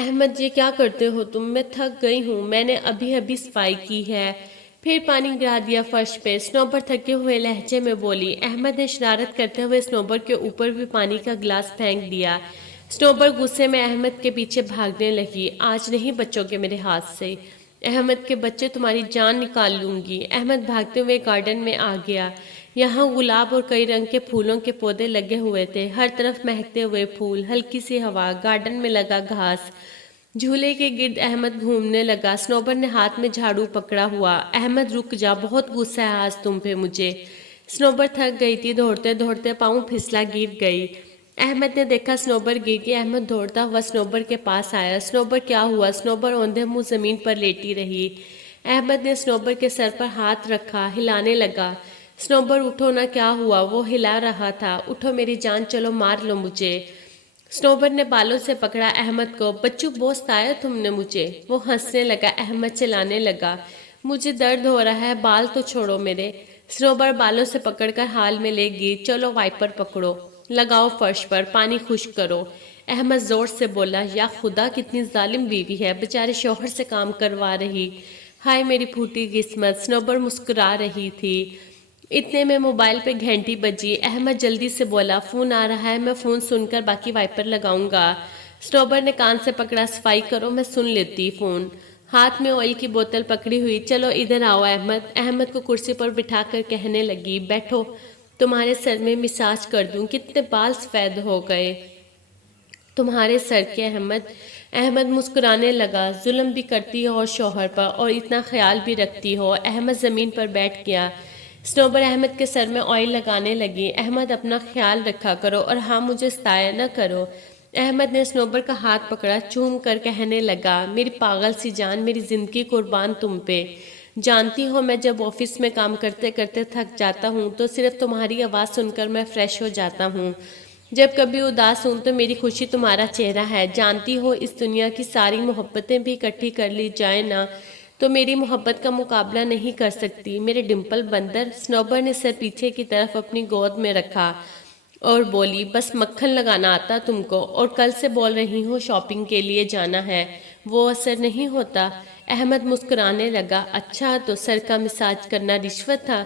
احمد یہ کیا کرتے ہو تم؟ میں تھک گئی ہوں، میں نے ابھی ابھی صفائی کی ہے۔ پھر پانی گرا دیا فرش پہ۔ سنوبر تھکے ہوئے لہجے میں بولی۔ احمد نے شرارت کرتے ہوئے سنوبر کے اوپر بھی پانی کا گلاس پھینک دیا۔ سنوبر غصے میں احمد کے پیچھے بھاگنے لگی۔ آج نہیں بچو گے میرے ہاتھ سے، احمد کے بچے، تمہاری جان نکال لوں گی۔ احمد بھاگتے ہوئے گارڈن میں آ گیا۔ یہاں گلاب اور کئی رنگ کے پھولوں کے پودے لگے ہوئے تھے، ہر طرف مہکتے ہوئے پھول، ہلکی سی ہوا، گارڈن میں لگا گھاس۔ جھولے کے گرد احمد گھومنے لگا۔ سنوبر نے ہاتھ میں جھاڑو پکڑا ہوا۔ احمد رک جا، بہت غصہ ہے آج تم پہ مجھے۔ سنوبر تھک گئی تھی، دوڑتے دوڑتے پاؤں پھسلا گر گئی۔ احمد نے دیکھا سنوبر گر گئی۔ احمد دوڑتا ہوا سنوبر کے پاس آیا۔ سنوبر کیا ہوا؟ سنوبر اوندھے منہ زمین پر لیٹی رہی۔ احمد نے سنوبر کے سر پر ہاتھ رکھا، ہلانے لگا۔ سنوبر اٹھو نا، کیا ہوا؟ وہ ہلا رہا تھا۔ اٹھو میری جان، چلو مار لو مجھے۔ سنوبر نے بالوں سے پکڑا احمد کو۔ بچو بوس آیا تم نے مجھے۔ وہ ہنسنے لگا۔ احمد چلانے لگا۔ مجھے درد ہو رہا ہے، بال تو چھوڑو میرے۔ سنوبر بالوں سے پکڑ کر ہال میں لے گئی۔ چلو وائپر پکڑو، لگاؤ فرش پر، پانی خشک کرو۔ احمد زور سے بولا۔ یا خدا کتنی ظالم بیوی ہے، بیچارے شوہر سے کام کروا رہی۔ ہائے میری پھوٹی قسمت۔ سنوبر مسکرا رہی تھی۔ اتنے میں موبائل پہ گھنٹی بجی۔ احمد جلدی سے بولا۔ فون آ رہا ہے، میں فون سن کر باقی وائپر لگاؤں گا۔ سنوبر نے کان سے پکڑا۔ صفائی کرو، میں سن لیتی فون۔ ہاتھ میں آئل کی بوتل پکڑی ہوئی۔ چلو ادھر آؤ احمد۔ احمد کو کرسی پر بٹھا کر کہنے لگی۔ بیٹھو، تمہارے سر میں مساج کر دوں، کتنے بال سفید ہو گئے تمہارے سر کے احمد۔ احمد مسکرانے لگا۔ ظلم بھی کرتی ہو شوہر پر اور اتنا خیال بھی رکھتی ہو۔ احمد زمین پر بیٹھ گیا۔ سنوبر احمد کے سر میں آئل لگانے لگی۔ احمد اپنا خیال رکھا کرو اور ہاں مجھے ستایا نہ کرو۔ احمد نے سنوبر کا ہاتھ پکڑا، چوم کر کہنے لگا۔ میری پاگل سی جان، میری زندگی قربان تم پہ۔ جانتی ہو میں جب آفس میں کام کرتے کرتے تھک جاتا ہوں تو صرف تمہاری آواز سن کر میں فریش ہو جاتا ہوں۔ جب کبھی اداس ہوں تو میری خوشی تمہارا چہرہ ہے۔ جانتی ہو اس دنیا کی ساری محبتیں بھی اکٹھی کر لی جائیں نا تو میری محبت کا مقابلہ نہیں کر سکتی میرے ڈمپل بندر۔ سنوبر نے سر پیچھے کی طرف اپنی گود میں رکھا اور بولی۔ بس مکھن لگانا آتا تم کو، اور کل سے بول رہی ہوں شاپنگ کے لیے جانا ہے، وہ اثر نہیں ہوتا؟ احمد مسکرانے لگا۔ اچھا تو سر کا مساج کرنا رشوت تھا؟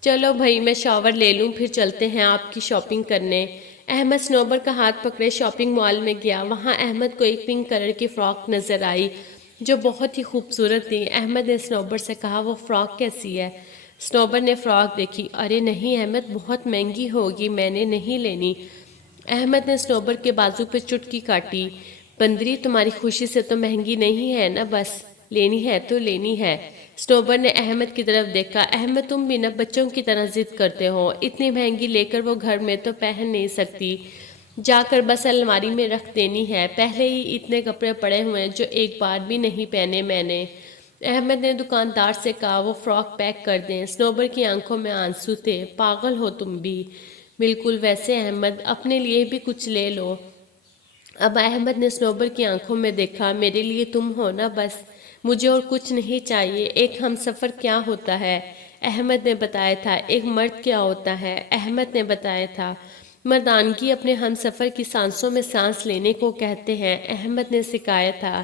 چلو بھائی میں شاور لے لوں، پھر چلتے ہیں آپ کی شاپنگ کرنے۔ احمد سنوبر کا ہاتھ پکڑے شاپنگ مال میں گیا۔ وہاں احمد کو ایک پنک کلر کی فراک نظر آئی جو بہت ہی خوبصورت تھی۔ احمد نے سنوبر سے کہا وہ فراک کیسی ہے؟ سنوبر نے فراک دیکھی۔ ارے نہیں احمد، بہت مہنگی ہوگی، میں نے نہیں لینی۔ احمد نے سنوبر کے بازو پہ چٹکی کاٹی۔ بندری تمہاری خوشی سے تو مہنگی نہیں ہے نا، بس لینی ہے تو لینی ہے۔ سنوبر نے احمد کی طرف دیکھا۔ احمد تم بھی نا بچوں کی طرح ضد کرتے ہو، اتنی مہنگی لے کر وہ گھر میں تو پہن نہیں سکتی، جا کر بس الماری میں رکھ دینی ہے، پہلے ہی اتنے کپڑے پڑے ہوئے جو ایک بار بھی نہیں پہنے میں نے۔ احمد نے دکاندار سے کہا وہ فراک پیک کر دیں۔ سنوبر کی آنکھوں میں آنسو تھے۔ پاگل ہو تم بھی، بالکل ویسے احمد، اپنے لیے بھی کچھ لے لو۔ اب احمد نے سنوبر کی آنکھوں میں دیکھا۔ میرے لیے تم ہو نا بس، مجھے اور کچھ نہیں چاہیے۔ ایک ہم سفر کیا ہوتا ہے؟ احمد نے بتایا تھا۔ ایک مرد کیا ہوتا ہے؟ احمد نے بتایا تھا۔ مردانگی اپنے ہم سفر کی سانسوں میں سانس لینے کو کہتے ہیں، احمد نے سکھایا تھا۔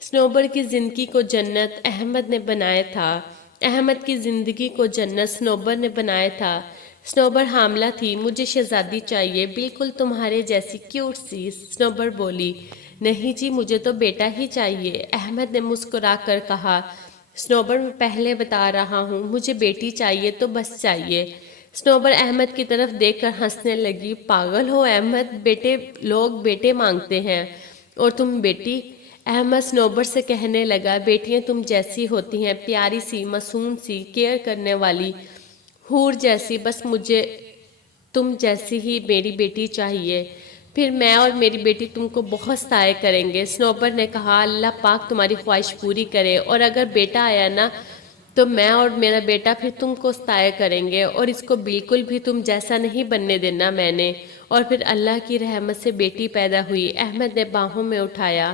سنوبر کی زندگی کو جنت احمد نے بنایا تھا۔ احمد کی زندگی کو جنت سنوبر نے بنایا تھا۔ سنوبر حاملہ تھی۔ مجھے شہزادی چاہیے، بالکل تمہارے جیسی کیوٹ سی۔ سنوبر بولی۔ نہیں جی، مجھے تو بیٹا ہی چاہیے، احمد نے مسکرا کر کہا۔ سنوبر میں پہلے بتا رہا ہوں، مجھے بیٹی چاہیے تو بس چاہیے۔ سنوبر احمد کی طرف دیکھ کر ہنسنے لگی۔ پاگل ہو احمد، بیٹے لوگ بیٹے مانگتے ہیں اور تم بیٹی؟ احمد سنوبر سے کہنے لگا۔ بیٹیاں تم جیسی ہوتی ہیں، پیاری سی، معصوم سی، کیئر کرنے والی، حور جیسی، بس مجھے تم جیسی ہی میری بیٹی چاہیے، پھر میں اور میری بیٹی تم کو بہت ستایا کریں گے۔ سنوبر نے کہا اللہ پاک تمہاری خواہش پوری کرے، اور اگر بیٹا آیا نا تو میں اور میرا بیٹا پھر تم کو ستایا کریں گے، اور اس کو بالکل بھی تم جیسا نہیں بننے دینا میں نے۔ اور پھر اللہ کی رحمت سے بیٹی پیدا ہوئی۔ احمد نے باہوں میں اٹھایا،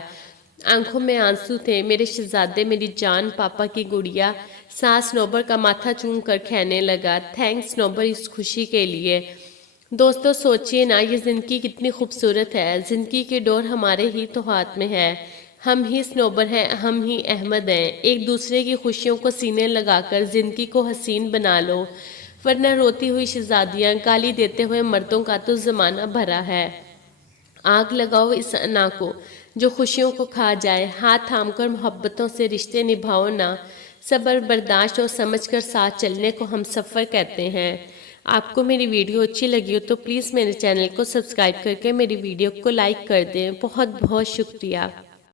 آنکھوں میں آنسو تھے۔ میرے شہزادے، میری جان، پاپا کی گڑیا۔ سانس سنوبر کا ماتھا چوم کر کہنے لگا۔ تھینکس سنوبر اس خوشی کے لیے۔ دوستو سوچئے نا، یہ زندگی کتنی خوبصورت ہے، زندگی کی ڈور ہمارے ہی تو ہاتھ میں ہے۔ ہم ہی صنوبر ہیں، ہم ہی احمد ہیں۔ ایک دوسرے کی خوشیوں کو سینے لگا کر زندگی کو حسین بنا لو، ورنہ روتی ہوئی شہزادیاں، گالی دیتے ہوئے مردوں کا تو زمانہ بھرا ہے۔ آگ لگاؤ اس انا کو جو خوشیوں کو کھا جائے، ہاتھ تھام کر محبتوں سے رشتے نبھاؤ نا، صبر برداشت اور سمجھ کر ساتھ چلنے کو ہم سفر کہتے ہیں۔ آپ کو میری ویڈیو اچھی لگی ہو تو پلیز میرے چینل کو سبسکرائب کر کے میری ویڈیو کو لائک کر دیں۔ بہت بہت شکریہ۔